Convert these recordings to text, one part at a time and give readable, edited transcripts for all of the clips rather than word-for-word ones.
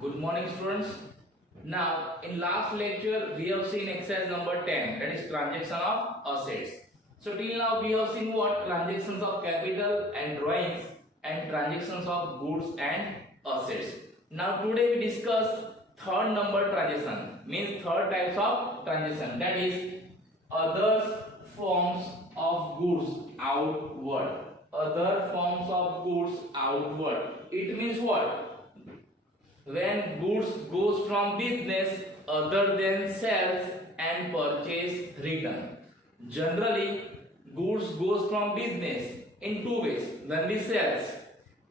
Good morning, students. Now, in last lecture, we have seen exercise number 10, that is transaction of assets. So, till now, we have seen what? Transactions of capital and drawings and transactions of goods and assets. Now, today we discuss third number transaction, means third types of transaction, that is other forms of goods outward. Other forms of goods outward. It means what? When goods goes from business other than sales and purchase return. Generally, goods goes from business in two ways: when we sell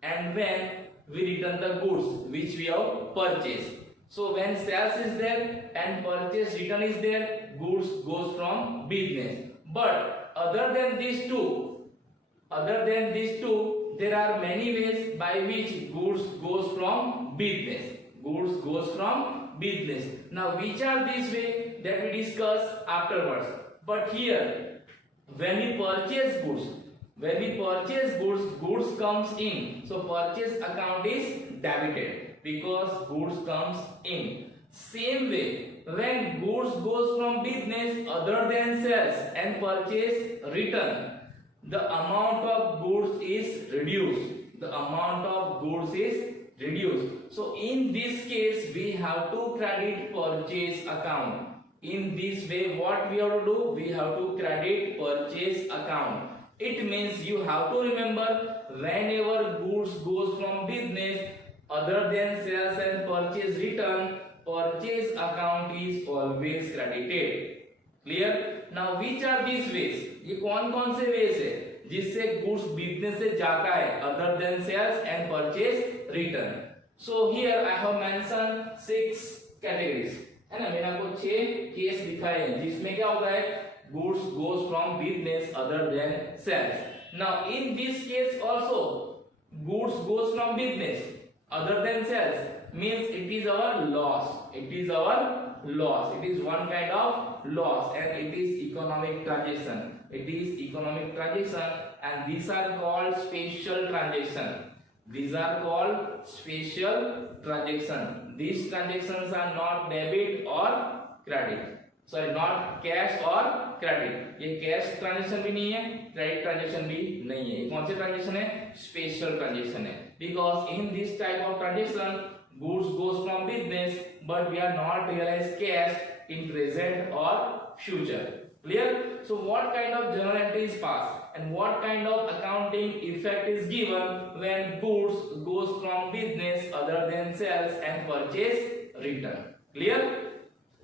and when we return the goods which we have purchased. So when sales is there and purchase return is there, goods goes from business. But other than these two, there are many ways by which goods goes from business. Goods goes from business. Now, which are these ways that we discuss afterwards? But here, when we purchase goods, goods comes in. So purchase account is debited because goods comes in. Same way, when goods goes from business other than sales and purchase return, the amount of goods is reduced. So in this case, we have to credit purchase account. In this way, what we have to do? We have to credit purchase account. It means you have to remember, whenever goods goes from business other than sales and purchase return, purchase account is always credited. Clear? Now, which are these ways? ये कौन-कौन से ways है जिससे goods business से जाता है other than sales and purchase return? So here I have mentioned 6 categories. है ना, मैंने आपको 6 केस दिखाए हैं जिसमें क्या होता है? Goods goes from business other than sales. Now in this case also, goods goes from business other than sales means it is our loss. It is one kind of loss and it is economic transaction. And these are called special transaction. These transactions are not debit or credit. Sorry, not cash or credit. ये cash transaction भी नहीं है, credit transaction भी नहीं है. ये कौन से transaction है? Special transaction है. Because in this type of transaction, goods goes from business, but we are not realize cash in present or future. Clear? So what kind of journal entry is passed and what kind of accounting effect is given when goods goes from business other than sales and purchase return? Clear?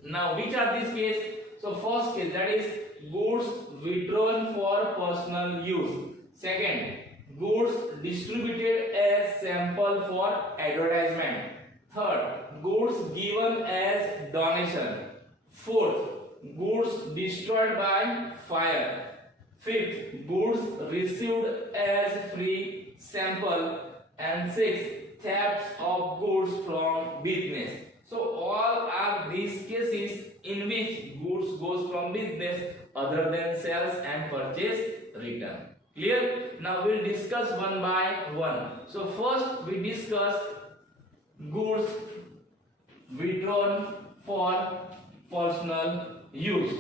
Now, which are these cases? So first case, that is goods withdrawn for personal use. Second, goods distributed as sample for advertisement. Third, goods given as donation. Fourth, goods destroyed by fire. Fifth, goods received as free sample. And sixth, thefts of goods from business. So all are these cases in which goods goes from business other than sales and purchase return. Clear? Now we'll discuss one by one. So first we discuss goods withdrawn for personal use.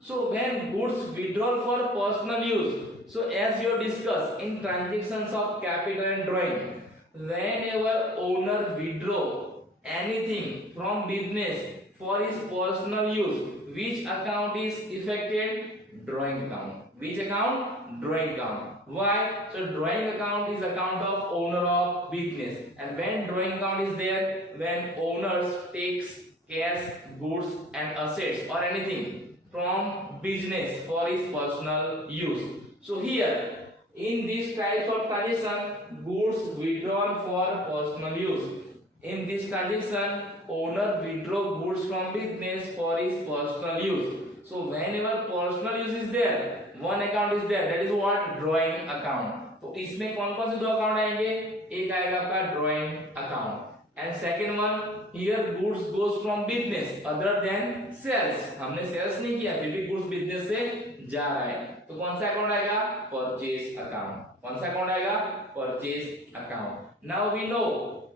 So when goods withdrawn for personal use, so as you discussed in transactions of capital and drawing, whenever owner withdraw anything from business for his personal use, which account is affected? Drawing account. Which account? Drawing account. Why? So drawing account is account of owner of business, and when drawing account is there, when owners takes cash, goods and assets or anything from business for his personal use. So here in this type of transaction, goods withdrawn for personal use. In this transaction, owner withdraw goods from business for his personal use. So whenever personal use is there, one account is there, that is what? Drawing account. तो इसमें कौन-कौन से दो account आएंगे? एक आएगा आपका drawing account. And second one, here goods goes from business other than sales. हमने sales नहीं किया, फिर भी goods business से जा रहा है. तो कौन सा अकाउंट आएगा? Purchase account. कौन सा अकाउंट आएगा? Purchase account. Now we know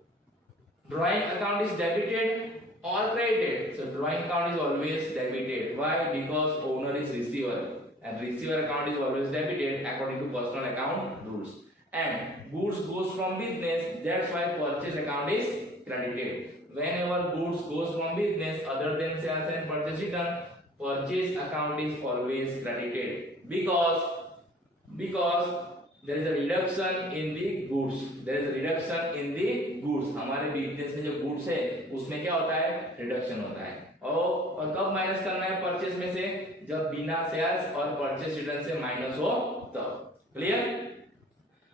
Drawing account is debited or credited? So drawing account is always debited. Why? Because owner is receiver and receiver account is always debited according to personal account rules. And goods goes from business, that's why purchase account is credited. Whenever goods goes from business other than sales and purchase return, purchase account is always credited because there is a reduction in the goods. There is a reduction in the goods. हमारे business में जो goods है उसमें क्या होता है? Reduction होता है. और कब माइनस करना है परचेस में से? जब बिना सेल्स और परचेस रिटर्न से माइनस हो तब. Clear?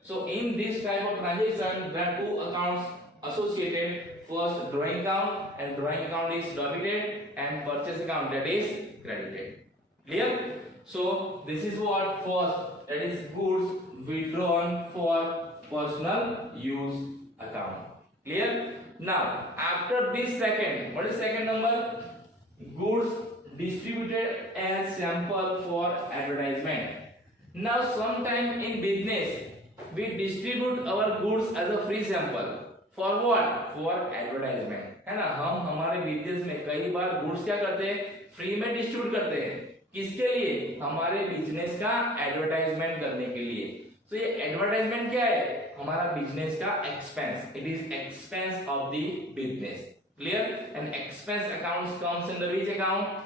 So in this type of transaction there are two accounts associated. First drawing account, and drawing account is debited, and purchase account that is credited. Clear? So this is what first, that is goods withdrawn for personal use account. Clear? Now after this second, what is second number? Goods distributed as sample for advertisement. Now sometime in business we distribute our goods as a free sample. For what? For advertisement. है ना? हम हमारे business में कई बार goods क्या करते हैं? Free में डिस्ट्रीब्यूट करते हैं. किसके लिए? हमारे बिजनेस का एडवर्टाइजमेंट करने के लिए. तो ये एडवर्टाइजमेंट क्या है? हमारा बिजनेस का expense. It is expense of the business. Clear? And expense accounts comes in the which account?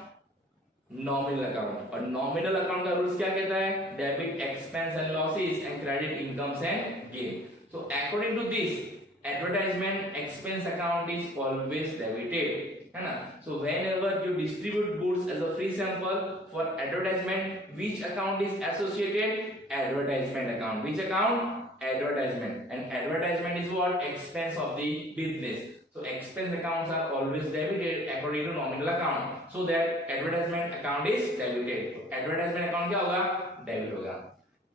Nominal account. और नॉमिनल अकाउंट का रूल्स क्या कहता है? Debit expense and losses and credit incomes and gain. So according to this advertisement expense account is always debited, है ना? So whenever you distribute goods as a free sample for advertisement, which account is associated? Advertisement account. Which account? Advertisement. And advertisement is what? Expense of the business. So expense accounts are always debited according to nominal account. So that advertisement account is debited. Advertisement account क्या होगा? Debit होगा.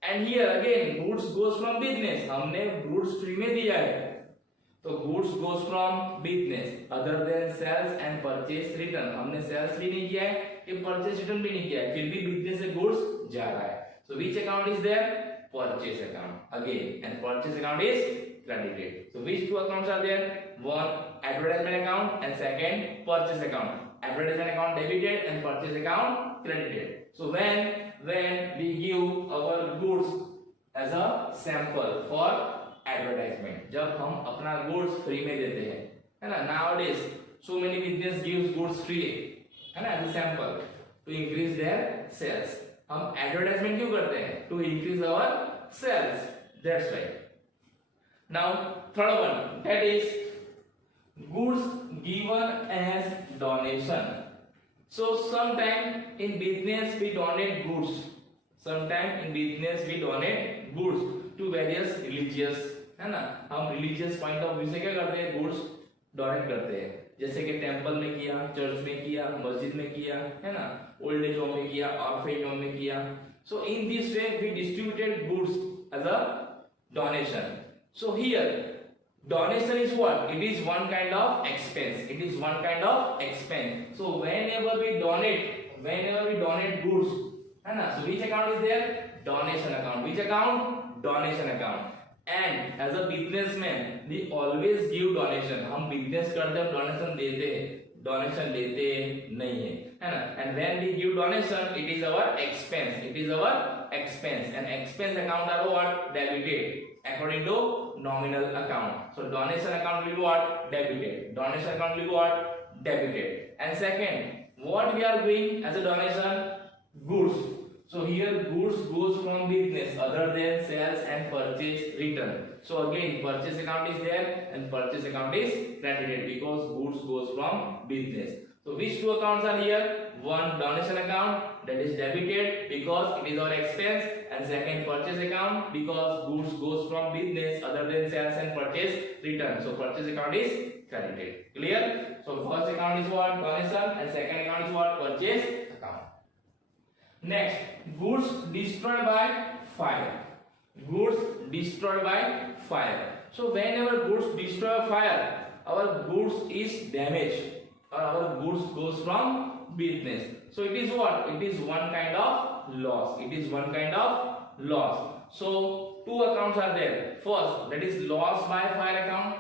And here again goods goes from business. हमने goods free में दिया है. तो goods goes from business other than sales and purchase return. हमने sales भी नहीं किया है, ये purchase return भी नहीं किया है, फिर भी business से goods जा रहा है. So which account is there? Purchase account again, and purchase account is credited. So which two accounts are there? One advertisement account and second purchase account. Advertisement account debited and purchase account credited. So when we give our goods as a sample for advertisement, जब हम अपना goods free में देते हैं, है ना? Nowadays so many business gives goods free, है ना? As a sample to increase their sales. हम एडवर्टाइजमेंट क्यों करते हैं? To increase our sales. That's right. Now third one, that is goods given as donation. So sometime in business we donate goods. Sometime in business we donate goods to various religious, है ना? हम religious point of view से क्या करते हैं? Goods donate करते हैं. जैसे कि टेंपल में किया, चर्च में किया, मस्जिद में किया, है ना? ओल्ड एज होम में किया, ऑर्फेनेज होम में किया. So in this way we distributed goods as a donation. So here donation is what? It is one kind of expense. It is one kind of expense. So whenever we donate goods, है ना? So which account is there? Donation account. Which account? Donation account. And as a businessman we always give donation. हम business करते हैं, donation देते हैं, donation लेते नहीं है, है ना? And when we give donation, it is our expense. It is our expense. And expense account are what? Debited according to nominal account. So donation account will be what? Debited. Donation account will be what? Debited. And second, what we are doing as a donation? Goods. So here goods goes from business other than sales and purchase return. So again purchase account is there and purchase account is credited because goods goes from business. So which two accounts are here? One donation account, that is debited because it is our expense, and second purchase account because goods goes from business other than sales and purchase return. So purchase account is credited. Clear? So first account is what? Donation, and second account is what? Purchase account. Next, goods destroyed by fire. Goods destroyed by fire. So whenever goods destroy fire, our goods is damaged or our goods goes from business. So it is what? It is one kind of loss. It is one kind of loss. So two accounts are there. First, that is loss by fire account.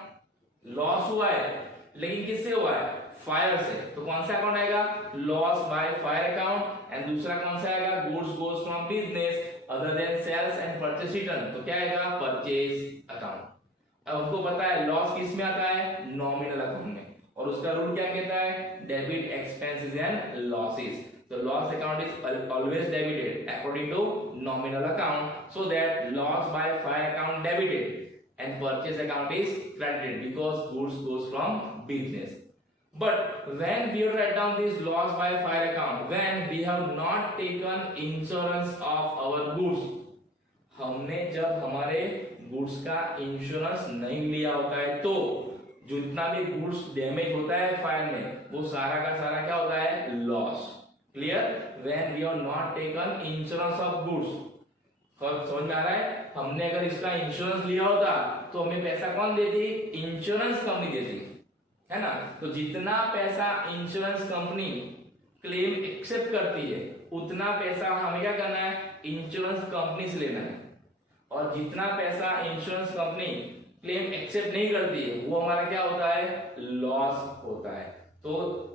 Loss हुआ है, लेकिन किससे हुआ है? Fire से। तो कौन सा अकाउंट आएगा? Loss by fire account. And दूसरा कौन सा आएगा? Goods goes from business other than sales and purchase return. तो क्या आएगा? Purchase account. अब हमको पता है लॉस किस में आता है? नॉमिनल अकाउंट में। और उसका रूल क्या कहता है? Debit expenses and losses. So loss account is always debited according to nominal account, so that loss by fire account debited and purchase account is credited because goods goes from business. But when we write down this loss by fire account, when we have not taken insurance of our goods, हमने जब हमारे goods का insurance नहीं लिया होता है तो जितना भी गुड्स डैमेज होता है फायर में वो सारा का सारा क्या होता है? Loss. Clear? When we have not taken insurance of goods, समझ में आ रहा है? हमने अगर इसका इंश्योरेंस लिया होता तो हमें पैसा कौन देती? इंश्योरेंस कंपनी देती, है ना? तो जितना पैसा इंश्योरेंस कंपनी क्लेम एक्सेप्ट करती है उतना पैसा हमें क्या करना है? इंश्योरेंस कंपनी से लेना है। और जितना पैसा इंश्योरेंस कंपनी क्लेम एक्सेप्ट नहीं करती है वो हमारा क्या होता है? लॉस होता है। तो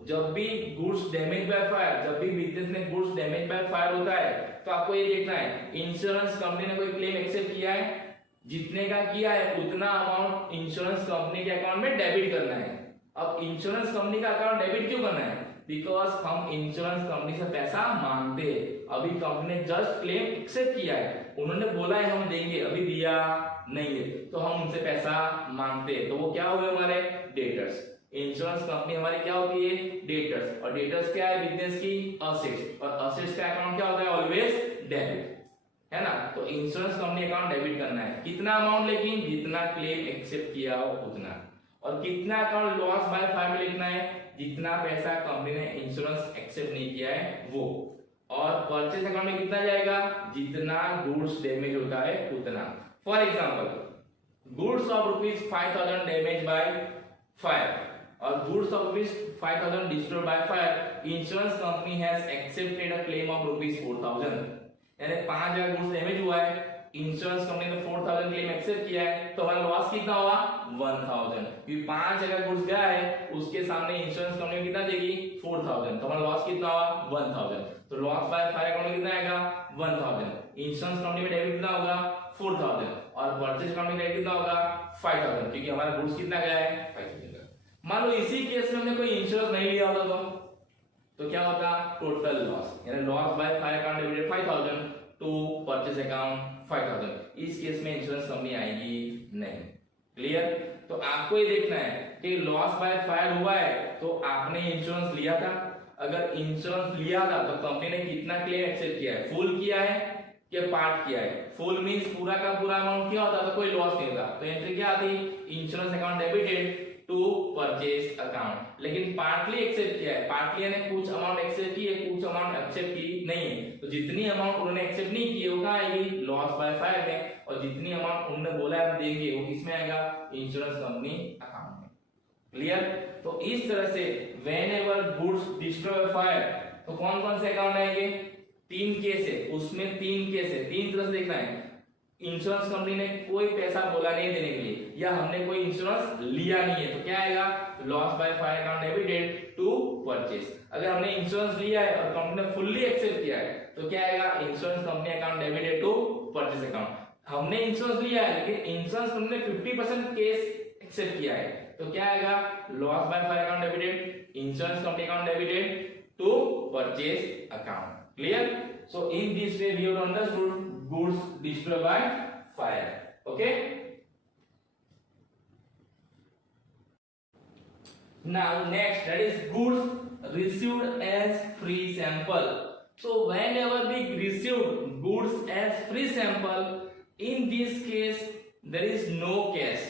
जब भी गुड्स डैमेज बाय फायर, जब भी बिजनेस में गुड्स डैमेज बाय फायर होता है तो आपको ये देखना है इंश्योरेंस कंपनी ने कोई क्लेम एक्सेप्ट किया है, जितने का किया है उतना अमाउंट इंश्योरेंस कंपनी के अकाउंट में डेबिट करना है। अब इंश्योरेंस कंपनी का अकाउंट डेबिट क्यों करना है? बिकॉज हम इंश्योरेंस कंपनी से पैसा मांगते हैं। अभी कंपनी ने जस्ट क्लेम एक्सेप्ट किया है, उन्होंने बोला है हम देंगे, अभी दिया नहीं है तो हम उनसे पैसा मांगते हैं। तो वो क्या हुए? हमारे डेटर्स। इंश्योरेंस कंपनी हमारी क्या होती है? डेटर्स। और डेटर्स क्या है? बिजनेस की असेट्स। और असेट्स का अकाउंट क्या होता है? ऑलवेज डेबिट, है ना? तो इंश्योरेंस कंपनी अकाउंट डेबिट करना है। कितना अमाउंट? लेकिन जितना क्लेम एक्सेप्ट किया हो उतना। और कितना अकाउंट लॉस बाय फायर में लिखना है? जितना पैसा कंपनी ने इंश्योरेंस एक्सेप्ट नहीं किया है वो। और परचेज अकाउंट में कितना जाएगा? जितना गुड्स डैमेज होता है उतना। For example, goods of ₹5,000 damage by fire और goods of ₹5,000 destroyed by fire, insurance company has accepted a claim of ₹4,000। यानी 5,000 गुड्स डैमेज हुआ है, इंश्योरेंस कंपनी ने 4,000 क्लेम एक्सेप्ट किया है, तो हमारा लॉस कितना हुआ? 1,000। क्योंकि 5,000 गुड्स गया है उसके सामने इंश्योरेंस कंपनी कितना देगी? 4,000। तो हमारा लॉस कितना हुआ? 1,000। तो लॉस बाय फायर अकाउंट में कितना आएगा? 1,000। इंश्योरेंस कंपनी में डेबिट कितना होगा? 4,000। और परचेज अकाउंट में डेबिट कितना होगा? 5,000, क्योंकि हमारा गुड्स कितना गया है? 5,000। मान लो इसी केस में हमने कोई इंश्योरेंस नहीं लिया होता तो क्या होता? Total loss. यानी loss by fire account debited 5,000 to purchase account 5,000। इस केस में इंश्योरेंस कंपनी आएगी नहीं। क्लियर? तो आपको ये देखना है कि लॉस बाय फायर हुआ है तो आपने इंश्योरेंस लिया था। अगर इंश्योरेंस लिया था तो कंपनी ने कितना क्लेम एक्सेप्ट किया है? फुल किया है कि पार्ट किया है? फुल मींस पूरा का पूरा अमाउंट किया होता तो कोई लॉस नहीं होता। तो एंट्री क्या आती? Insurance account debited to purchase account. लेकिन पार्टली एक्सेप्ट किया है, पार्टली यानी कुछ अमाउंट एक्सेप्ट की है, कुछ अमाउंट एक्सेप्ट की नहीं है। तो जितनी अमाउंट उन्होंने एक्सेप्ट नहीं की है वो कहाँ आएगी? लॉस बाय फायर में। और जितनी अमाउंट उन्होंने बोला है हम देंगे वो किसमें आएगा? इंश्योरेंस कंपनी अकाउंट में। क्लियर? तो इस तरह से whenever goods destroy by fire, तो कौन कौन से अकाउंट आएंगे? 3 केस है, उसमें 3 केस है, 3 तरह से देखना है। इंश्योरेंस कंपनी ने कोई पैसा बोला नहीं देने के लिए, या हमने कोई इंश्योरेंस लिया नहीं है, तो क्या आएगा? Loss by fire account debited to purchase. अगर हमने इंश्योरेंस लिया है और कंपनी ने फुल्ली एक्सेप्ट किया है तो क्या आएगा? Insurance company account debited to purchase account. हमने इंश्योरेंस लिया है लेकिन इंश्योरेंस कंपनी ने 50% केस एक्सेप्ट किया है तो क्या आएगा? Loss by fire account debited, insurance company account debited to purchase account. Clear? So in this way we have understood goods destroyed by fire. Okay, now next, that is goods received as free sample. So whenever we received goods as free sample, in this case there is no cash.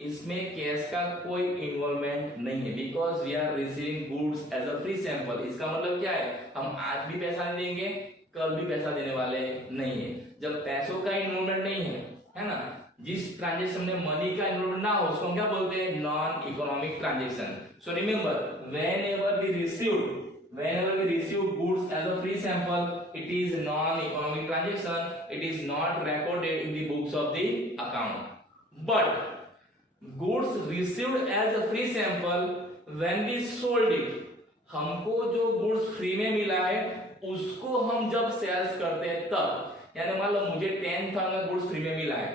इसमें cash का कोई involvement नहीं है, because we are receiving goods as a free sample. इसका मतलब क्या है? हम आज भी पैसा देंगे, कल भी पैसा देने वाले नहीं है। जब पैसों का इन्वॉल्वमेंट नहीं है ना, जिस ट्रांजेक्शन में मनी का इन्वॉल्वमेंट ना हो उसको हम क्या बोलते हैं? Non economic transaction. So remember, whenever we receive goods as a free sample, it is non-economic transaction. It is not recorded in the books of the account. But goods received as a free sample when we sold it, हमको जो goods free में मिला है उसको हम जब sales करते हैं तब, यानी मान लो मुझे 10,000 गुड्स फ्री में मिला है,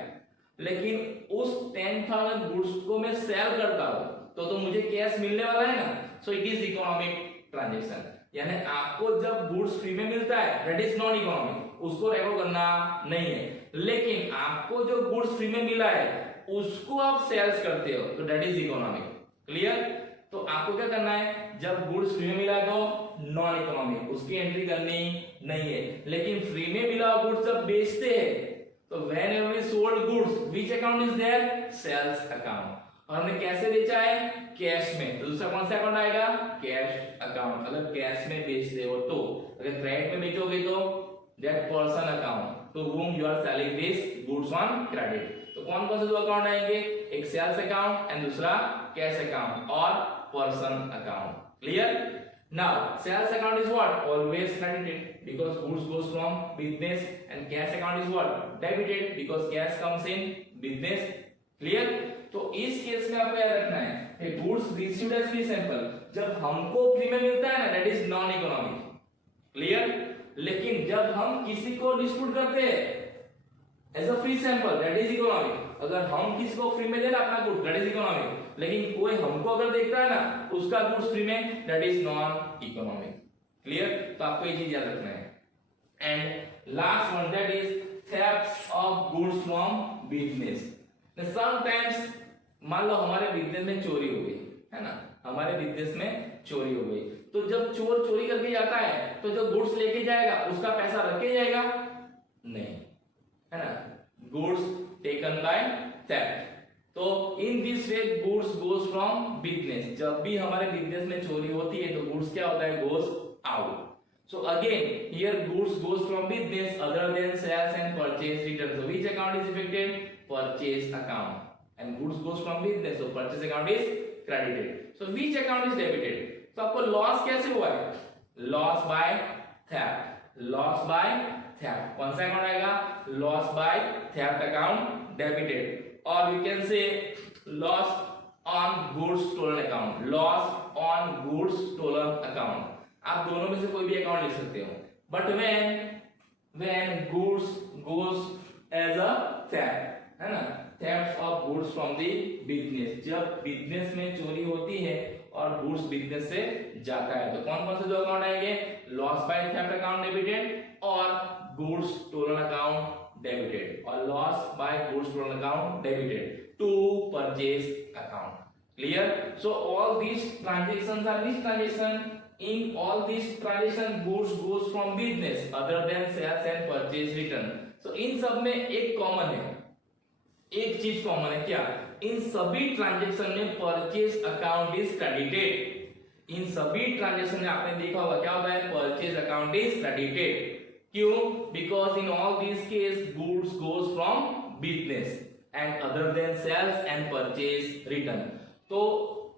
लेकिन उस 10,000 गुड्स को मैं सेल करता हूं तो मुझे कैश मिलने वाला है ना, so it is economic transaction. यानी आपको जब गुड्स फ्री में मिलता है दैट इज नॉन इकोनॉमिक, उसको रेकॉर्ड करना नहीं है, लेकिन आपको जो गुड्स फ्री में मिला है उसको आप सेल्स करते हो तो दैट इज इकोनॉमिक। क्लियर? तो आपको क्या करना है, जब गुड्स फ्री में मिला है तो नॉन इकोनॉमिक, उसकी एंट्री करनी नहीं है, लेकिन फ्री में मिला हुआ गुड्स जब बेचते हैं तो whenever we sold goods which account is there, sales account. और हमने कैसे बेचा है, कैश में, तो दूसरा कौन सा अकाउंट आएगा, कैश अकाउंट। अगर कैश में बेचते हो तो, अगर क्रेडिट में बेचोगे तो that person account to whom you are selling this goods on credit. तो कौन कौन से दो अकाउंट आएंगे, एक सेल्स अकाउंट एंड दूसरा कैश अकाउंट और person account. Clear? Now sales account is what, always credited because goods goes from business, and cash account is what, debited because cash comes in business. Clear? तो इस case में आपको याद रखना है goods received as free sample, जब हमको free में मिलता है ना that is non economic. Clear? लेकिन जब हम किसी को डिस्ट्रीब्यूट करते हैं as a free sample that is economic. अगर हम किसी को फ्री में दे ना अपना गुड दैट इज इकोनॉमिक, लेकिन कोई हमको अगर देखता है ना उसका गुड्स फ्री में that is non economic. Clear? तो आपको ये चीज याद रखना है। And last one that is theft of goods from business. Sometimes मान लो हमारे बिजनेस में चोरी हो गई है ना, हमारे बिजनेस में चोरी हो गई, तो जब चोर चोरी करके जाता है तो जो गुड्स लेके जाएगा उसका पैसा रख के जाएगा नहीं, है ना, गुड्स टेकन बाय थेफ्ट। तो in this way goods goes from business, जब भी हमारे बिजनेस में चोरी होती है तो गुड्स क्या होता है, goes out. So again, here goods goes from business other than sales and purchase return. So which account is affected? Purchase account. And goods goes from business, so purchase account is credited. So which account is debited? So आपको loss कैसे हुआ है? Loss by theft. Loss by theft. कौन सा account आएगा? Loss by theft account debited. Or we can say loss on goods stolen account. Loss on goods stolen account. आप दोनों में से कोई भी अकाउंट लिख सकते हो, but when goods goes as a theft, है ना, theft of goods from the business, जब बिजनेस में चोरी होती है और गुड्स बिजनेस से जाता है तो कौन कौन से दो अकाउंट आएंगे, loss by theft account debited और गुड्स स्टोलन अकाउंट डेबिटेड, और loss by goods stolen account debited to purchase account. Clear? So all these transactions are which transaction? In all these transactions goods goes from business other than sales and purchase return. So इन सब में एक common है, एक चीज common है, क्या? इन सभी transaction में परचेज अकाउंट इज क्रेडिटेड। इन सभी ट्रांजैक्शन में आपने देखा होगा क्या होता है, परचेज अकाउंट इज क्रेडिटेड। क्यों? Because in all this case goods goes from business and other than sales and purchase return. तो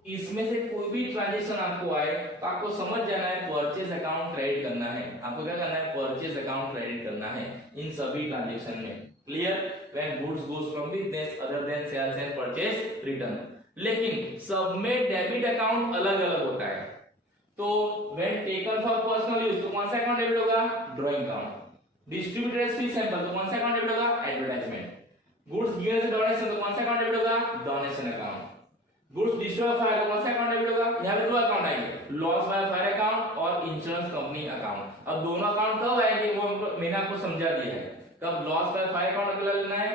इसमें से कोई भी ट्रांजैक्शन आपको आए तो आपको समझ जाना है परचेज अकाउंट क्रेडिट करना है। आपको क्या करना है, परचेज अकाउंट क्रेडिट करना है इन सभी ट्रांजैक्शन में। Clear? When goods goes from business other than sales and purchase return. लेकिन सब में डेबिट अकाउंट अलग अलग होता है। तो when taken for personal use तो कौन सा अकाउंट डेबिट होगा, drawing account. Distributed as free sample तो कौन सा अकाउंट डेबिट होगा, advertisement. Goods given as donation तो कौन सा अकाउंट डेबिट होगा, donation account. Goods destroy fire कौन सा अकाउंट डेबिट होगा, यहां पे दो अकाउंट आएंगे, लॉस बाय फायर अकाउंट और इंश्योरेंस कंपनी अकाउंट। अब दोनों अकाउंट कब आएंगे वो मैंने आपको समझा दिया है, कब लॉस बाय फायर अकाउंट अकेला लेना है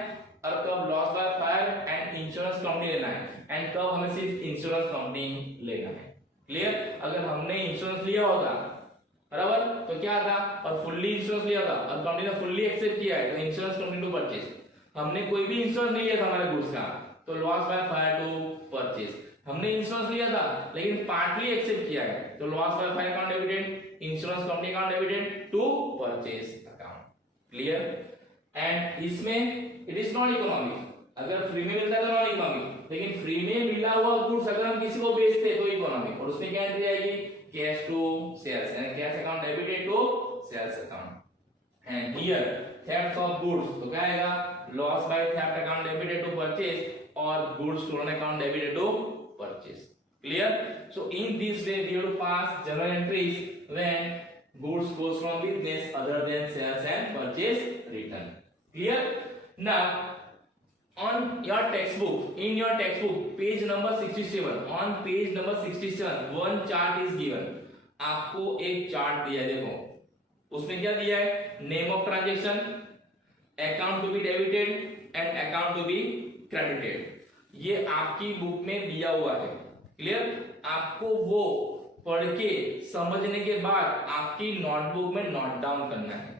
और कब loss by fire and insurance company लेना है, एंड कब हमें सिर्फ इंश्योरेंस कंपनी लेना है। क्लियर? अगर हमने इंश्योरेंस लिया होता बराबर तो क्या था, और फुल्ली इंश्योरेंस लिया था और कंपनी ने फुल्ली एक्सेप्ट किया है तो इंश्योरेंस कंपनी टू परचेज। हमने कोई भी इंश्योरेंस नहीं लिया था हमारे गुड्स का तो loss by fire to purchase. हमने इंश्योरेंस लिया था लेकिन पार्टली एक्सेप्ट किया है तो loss by fire account debited, insurance company account debited to purchase account. Clear? And इसमें इट इज नॉन इकोनॉमिक, अगर फ्री में मिलता है तो नॉन इकोनॉमिक, लेकिन फ्री में मिला हुआ गुड्स अगर हम किसी को बेचते हैं तो इकोनॉमिक। और उसमें क्या एंट्री आएगी, कैश टू सेल्स, यानी cash account debited to sales account. And here theft of goods तो क्या आएगा, loss by theft account debited to purchase or goods stored on account debited to purchase. Clear? So in this way we have to pass journal entries when goods goes from business other than sales and purchase return. Clear? Now on your textbook, in your textbook page number 67, on page number 67 one chart is given. आपको एक chart दिया है, देखो उसमें क्या दिया है, name of transaction, account to be debited and account to be credited. ये आपकी बुक में दिया हुआ है। क्लियर? आपको वो पढ़ के समझने के बाद आपकी नोटबुक में नोट डाउन करना है।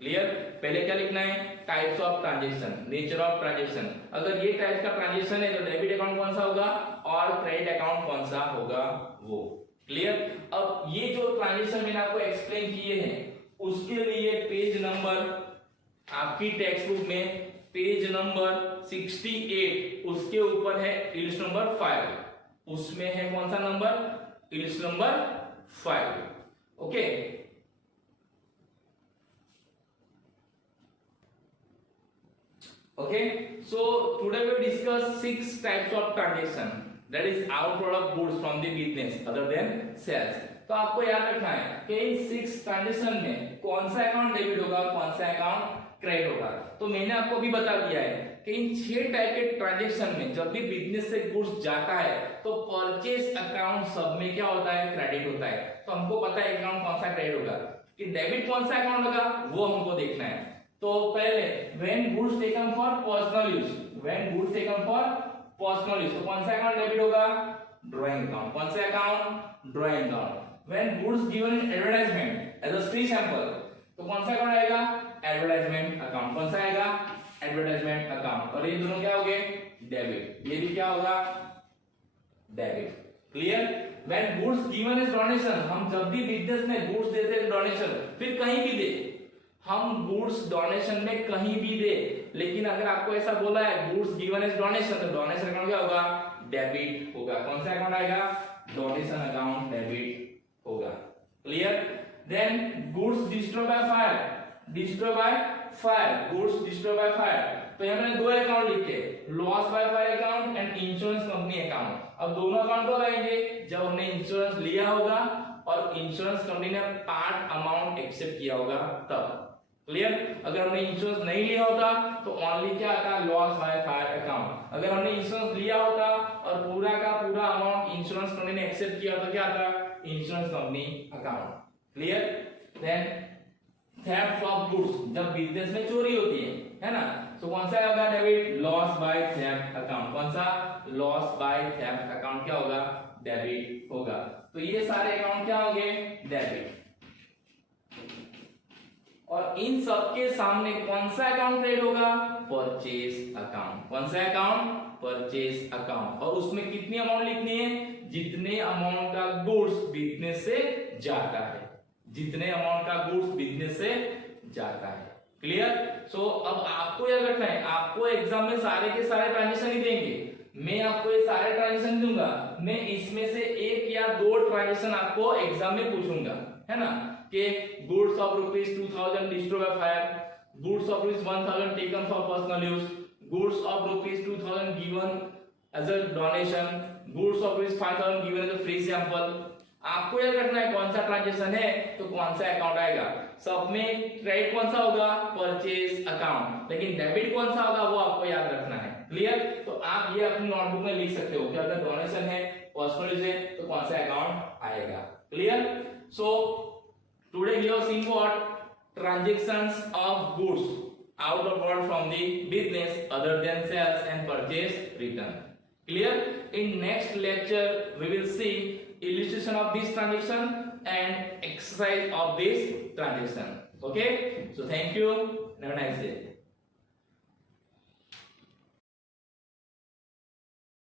क्लियर? पहले क्या लिखना है, types of transaction, nature of transaction. अगर ये टाइप का ट्रांजेक्शन है तो डेबिट अकाउंट कौन सा होगा और क्रेडिट अकाउंट कौन सा होगा वो। क्लियर? अब ये जो ट्रांजेक्शन मैंने आपको एक्सप्लेन किए हैं उसके लिए पेज नंबर आपकी टेक्स्ट बुक में पेज नंबर 68 उसके ऊपर है इलिस्ट नंबर 5, उसमें है कौन सा नंबर, इलिस्ट number 5। Okay, okay, so today we discuss 6 types of transaction, that is outflow of goods from the business other than sales। तो आपको याद रखना है कि इन 6 ट्रांजेक्शन में कौन सा अकाउंट डेबिट होगा, कौन सा अकाउंट क्रेडिट होगा। तो मैंने आपको भी बता दिया है कि इन 6 टाइप के ट्रांजेक्शन में जब भी बिजनेस से गुड्स जाता है तो परचेज अकाउंट सब में क्या होता है, क्रेडिट होता है। तो हमको पता है अकाउंट कौन सा क्रेडिट होगा, कि डेबिट कौन सा अकाउंट होगा वो हमको देखना है। तो पहले when goods taken for personal use, when goods taken for personal use तो कौन सा अकाउंट डेबिट होगा, ड्राइंग अकाउंट। कौन सा account, drawing account. when goods given in advertisement as a free sample तो कौन सा अकाउंट आएगा, एडवर्टाइजमेंट अकाउंट। कौन सा आएगा, एडवर्टाइजमेंट अकाउंट। और ये दोनों क्या हो गए, डेबिट। ये भी क्या होगा, debit. Clear? when goods given as donation, हम जब भी बिजनेस में गुड्स देते हैं डोनेशन, फिर कहीं भी दे, हम गुड्स डोनेशन में कहीं भी दे, लेकिन अगर आपको ऐसा बोला है गुड्स गिवन एज डोनेशन तो डोनेशन अकाउंट क्या होगा, डेबिट होगा। कौन सा अकाउंट आएगा, डोनेशन अकाउंट डेबिट होगा। Clear? Then goods destroy by fire, destroy by fire, goods destroy by fire तो यहां मैंने दो अकाउंट लिखे, loss by fire account and insurance company account. अब दोनों अकाउंट कब आएंगे, जब हमने इंश्योरेंस लिया होगा और इंश्योरेंस कंपनी ने पार्ट अमाउंट एक्सेप्ट किया होगा तब। क्लियर? अगर हमने इंश्योरेंस नहीं लिया होता तो ओनली क्या आता है, लॉस बाय फायर अकाउंट। अगर हमने इंश्योरेंस लिया होता और पूरा का पूरा अमाउंट इंश्योरेंस कंपनी ने एक्सेप्ट किया होता, क्या आता, insurance company account. Clear? Then theft of goods, जब बिजनेस में चोरी होती है ना, तो कौन सा होगा, debit, loss by theft account. कौन सा, लॉस बाय थेफ्ट अकाउंट क्या होगा, डेबिट होगा। तो ये सारे अकाउंट क्या होंगे, डेबिट। और इन सबके सामने कौन सा अकाउंट क्रेडिट होगा, परचेज अकाउंट। कौन सा अकाउंट, परचेज अकाउंट। और उसमें कितनी अमाउंट लिखनी है, जितने अमाउंट का गुड्स बिजनेस से जाता है, जितने अमाउंट का गुड्स बिजनेस से जाता है। क्लियर? सो अब आपको याद रखना है, आपको एग्जाम में सारे के सारे ट्रांजेक्शन ही देंगे, मैं आपको ये सारे ट्रांजेक्शन दूंगा, मैं इसमें से एक या दो ट्रांजेक्शन आपको एग्जाम में पूछूंगा, है ना, कि goods of ₹2000 destroy by fire, goods of ₹1000 taken for personal use, goods of ₹2000 given as a donation, goods of ₹5000 given as a free sample. आपको याद रखना है कौन सा ट्रांजेक्शन है तो कौन सा अकाउंट आएगा। सब में क्रेडिट कौन सा होगा, परचेज अकाउंट, लेकिन डेबिट कौन सा होगा वो आपको याद रखना है। क्लियर? तो आप ये अपनी नोटबुक में लिख सकते हो कि अगर डोनेशन है, पर्सनल यूज है तो कौन सा अकाउंट आएगा। Clear? So today we have seen what, transactions of goods out of world from the business other than sales and purchase return. Clear? In next lecture we will see illustration of this transaction and exercise of this transaction. Okay, so thank you, have a nice day.